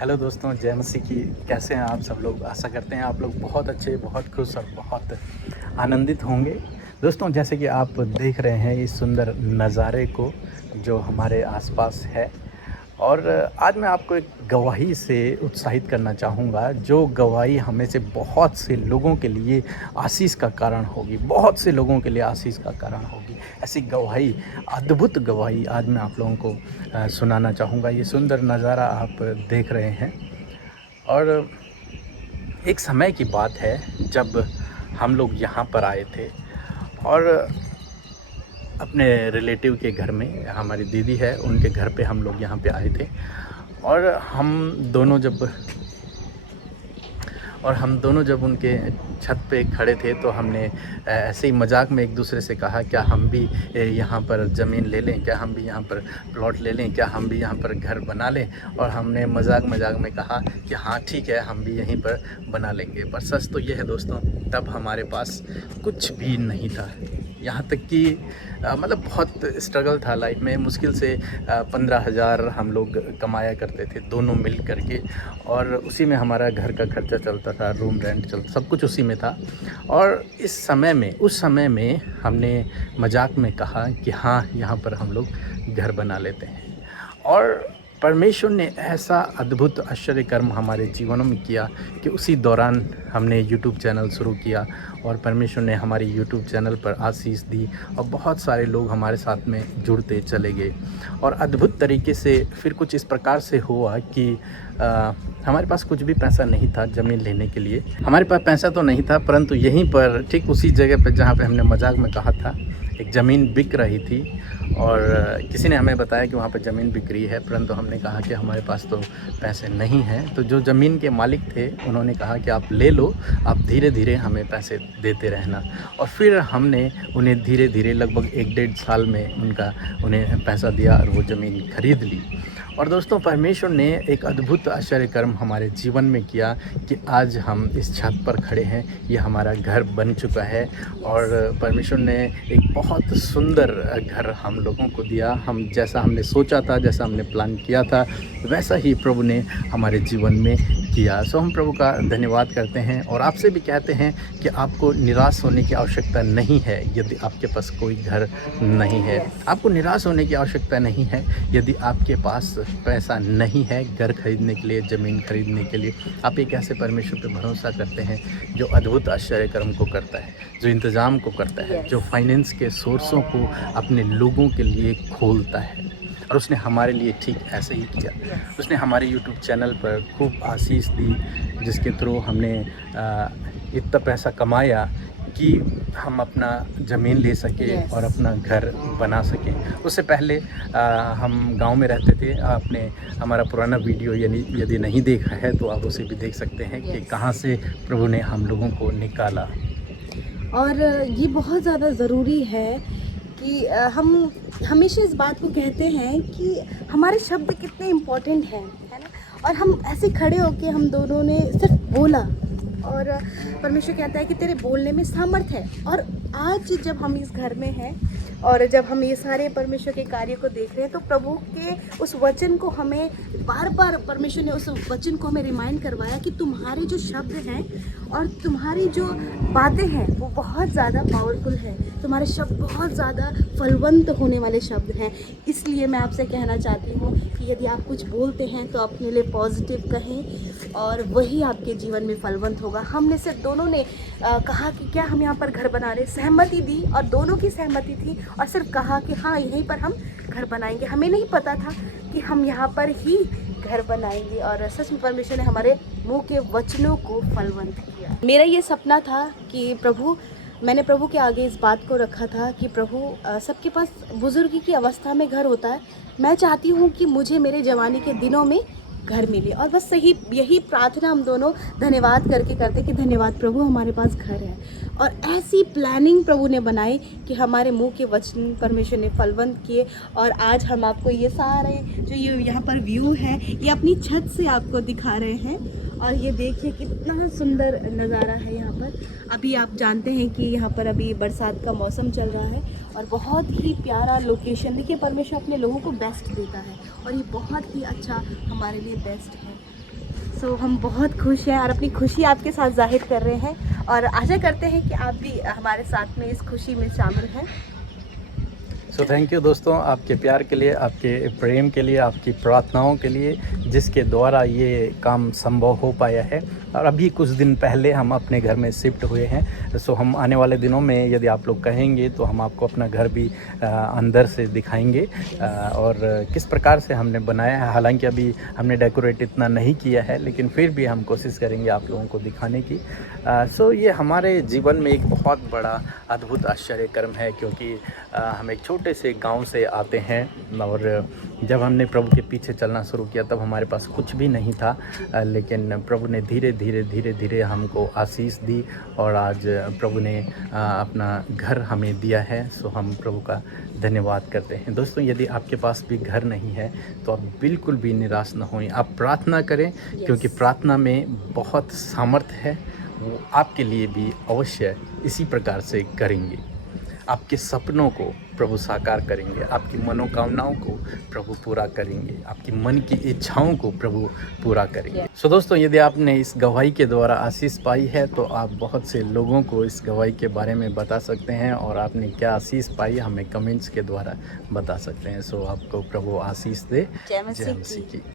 Hello दोस्तों, जय मसीह की। कैसे हैं आप सब लोग? आशा करते हैं आप लोग बहुत अच्छे, बहुत खुश और बहुत आनंदित होंगे। दोस्तों, जैसे कि आप देख रहे हैं इस सुंदर नज़ारे को जो हमारे आसपास है, और आज मैं आपको एक गवाही से उत्साहित करना चाहूँगा, जो गवाही हमें से बहुत से लोगों के लिए आशीष का कारण होगी, बहुत से लोगों के लिए आशीष का कारण होगी। ऐसी गवाही, अद्भुत गवाही आज मैं आप लोगों को सुनाना चाहूँगा। ये सुंदर नज़ारा आप देख रहे हैं, और एक समय की बात है जब हम लोग यहाँ पर आए थे, और अपने रिलेटिव के घर में, हमारी दीदी है उनके घर पे हम लोग यहाँ पे आए थे। और हम दोनों जब उनके छत पे खड़े थे तो हमने ऐसे ही मजाक में एक दूसरे से कहा, क्या हम भी यहाँ पर ज़मीन ले लें, क्या हम भी यहाँ पर प्लॉट ले लें, क्या हम भी यहाँ पर घर बना लें। और हमने मजाक में कहा कि हाँ ठीक है, हम भी यहीं पर बना लेंगे। पर सच तो ये है दोस्तों, तब हमारे पास कुछ भी नहीं था। यहाँ तक कि मतलब बहुत स्ट्रगल था लाइफ में। मुश्किल से 15,000 हम लोग कमाया करते थे दोनों मिल करके, और उसी में हमारा घर का खर्चा चलता था, रूम रेंट चलता, सब कुछ उसी में था। और उस समय में हमने मजाक में कहा कि हाँ, यहाँ पर हम लोग घर बना लेते हैं। और परमेश्वर ने ऐसा अद्भुत आश्चर्य कर्म हमारे जीवनों में किया कि उसी दौरान हमने यूट्यूब चैनल शुरू किया, और परमेश्वर ने हमारे यूट्यूब चैनल पर आशीष दी, और बहुत सारे लोग हमारे साथ में जुड़ते चले गए। और अद्भुत तरीके से फिर कुछ इस प्रकार से हुआ कि हमारे पास कुछ भी पैसा नहीं था ज़मीन लेने के लिए। हमारे पास पैसा तो नहीं था, परंतु यहीं पर ठीक उसी जगह पर जहाँ पे हमने मजाक में कहा था, एक ज़मीन बिक रही थी। और किसी ने हमें बताया कि वहाँ पर ज़मीन बिक रही है, परंतु हमने कहा कि हमारे पास तो पैसे नहीं हैं। तो जो ज़मीन के मालिक थे उन्होंने कहा कि आप ले लो, आप धीरे धीरे हमें पैसे देते रहना। और फिर हमने उन्हें धीरे धीरे लगभग 1-1.5 साल में उन्हें पैसा दिया और वो ज़मीन खरीद ली। और दोस्तों, परमेश्वर ने एक अद्भुत आश्चर्य कर्म हमारे जीवन में किया कि आज हम इस छत पर खड़े हैं, ये हमारा घर बन चुका है। और परमेश्वर ने एक बहुत सुंदर घर हम लोगों को दिया। हम जैसा हमने सोचा था, जैसा हमने प्लान किया था, वैसा ही प्रभु ने हमारे जीवन में किया। सो हम प्रभु का धन्यवाद करते हैं, और आपसे भी कहते हैं कि आपको निराश होने की आवश्यकता नहीं है यदि आपके पास कोई घर नहीं है। आपको निराश होने की आवश्यकता नहीं है यदि आपके पास पैसा नहीं है घर खरीदने के लिए, ज़मीन खरीदने के लिए। आप एक ऐसे परमेश्वर पे भरोसा करते हैं जो अद्भुत आश्चर्य कर्म को करता है, जो इंतज़ाम को करता है, जो फाइनेंस के सोर्सों को अपने लोगों के लिए खोलता है। और उसने हमारे लिए ठीक ऐसे ही किया। उसने हमारे यूट्यूब चैनल पर खूब आशीष दी, जिसके थ्रू हमने इतना पैसा कमाया कि हम अपना ज़मीन ले सके और अपना घर बना सके। उससे पहले हम गांव में रहते थे। आपने हमारा पुराना वीडियो यदि नहीं देखा है तो आप उसे भी देख सकते हैं कि कहां से प्रभु ने हम लोगों को निकाला। और ये बहुत ज़्यादा ज़रूरी है कि हम हमेशा इस बात को कहते हैं कि हमारे शब्द कितने इम्पोर्टेंट हैं, है ना। और हम ऐसे खड़े होके हम दोनों ने सिर्फ बोला, और परमेश्वर कहता है कि तेरे बोलने में सामर्थ है। और आज जब हम इस घर में हैं और जब हम ये सारे परमेश्वर के कार्य को देख रहे हैं, तो प्रभु के उस वचन को हमें बार बार, परमेश्वर ने उस वचन को हमें रिमाइंड करवाया कि तुम्हारे जो शब्द हैं और तुम्हारी जो बातें हैं वो बहुत ज़्यादा पावरफुल है। तुम्हारे शब्द बहुत ज़्यादा फलवंत होने वाले शब्द हैं। इसलिए मैं आपसे कहना चाहती हूँ कि यदि आप कुछ बोलते हैं तो अपने लिए पॉजिटिव कहें, और वही आपके जीवन में फलवंत होगा। हमने से दोनों ने कहा कि क्या हम यहाँ पर घर बना रहे, सहमति दी, और दोनों की सहमति थी, और सिर्फ कहा कि हाँ यहीं पर हम घर बनाएंगे। हमें नहीं पता था कि हम यहाँ पर ही घर बनाएंगे, और सच में परमेश्वर ने हमारे मुंह के वचनों को फलवंत किया। मेरा ये सपना था कि मैंने प्रभु के आगे इस बात को रखा था कि प्रभु, सबके पास बुजुर्गी की अवस्था में घर होता है। मैं चाहती हूँ कि मुझे मेरे जवानी के दिनों में घर मिले। और बस यही प्रार्थना हम दोनों धन्यवाद करके करते कि धन्यवाद प्रभु, हमारे पास घर है। और ऐसी प्लानिंग प्रभु ने बनाई कि हमारे मुंह के वचन परमेश्वर ने फलवंत किए। और आज हम आपको ये सारे जो ये यहाँ पर व्यू है, ये अपनी छत से आपको दिखा रहे हैं। और ये देखिए कितना सुंदर नज़ारा है यहाँ पर। अभी आप जानते हैं कि यहाँ पर अभी बरसात का मौसम चल रहा है, और बहुत ही प्यारा लोकेशन। देखिए, परमेश्वर अपने लोगों को बेस्ट देता है, और ये बहुत ही अच्छा हमारे लिए बेस्ट है। सो हम बहुत खुश हैं और अपनी खुशी आपके साथ जाहिर कर रहे हैं और आशा करते हैं कि आप भी हमारे साथ में इस खुशी में शामिल हैं। सो थैंक यू दोस्तों, आपके प्यार के लिए, आपके प्रेम के लिए, आपकी प्रार्थनाओं के लिए, जिसके द्वारा ये काम संभव हो पाया है। और अभी कुछ दिन पहले हम अपने घर में शिफ्ट हुए हैं। सो हम आने वाले दिनों में यदि आप लोग कहेंगे तो हम आपको अपना घर भी अंदर से दिखाएंगे और किस प्रकार से हमने बनाया है। हालांकि अभी हमने डेकोरेट इतना नहीं किया है, लेकिन फिर भी हम कोशिश करेंगे आप लोगों को दिखाने की। सो ये हमारे जीवन में एक बहुत बड़ा अद्भुत आश्चर्य कर्म है, क्योंकि हम एक छोटे से गांव से आते हैं और जब हमने प्रभु के पीछे चलना शुरू किया तब हमारे पास कुछ भी नहीं था, लेकिन प्रभु ने धीरे धीरे हमको आशीष दी और आज प्रभु ने अपना घर हमें दिया है। सो हम प्रभु का धन्यवाद करते हैं। दोस्तों, यदि आपके पास भी घर नहीं है तो आप बिल्कुल भी निराश न हों, आप प्रार्थना करें, क्योंकि प्रार्थना में बहुत सामर्थ्य है। वो आपके लिए भी अवश्य इसी प्रकार से करेंगे। आपके सपनों को प्रभु साकार करेंगे, आपकी मनोकामनाओं को प्रभु पूरा करेंगे, आपकी मन की इच्छाओं को प्रभु पूरा करेंगे। सो दोस्तों, यदि आपने इस गवाही के द्वारा आशीष पाई है तो आप बहुत से लोगों को इस गवाही के बारे में बता सकते हैं और आपने क्या आशीष पाई हमें कमेंट्स के द्वारा बता सकते हैं। सो आपको प्रभु आशीष दे। जय मसीह की।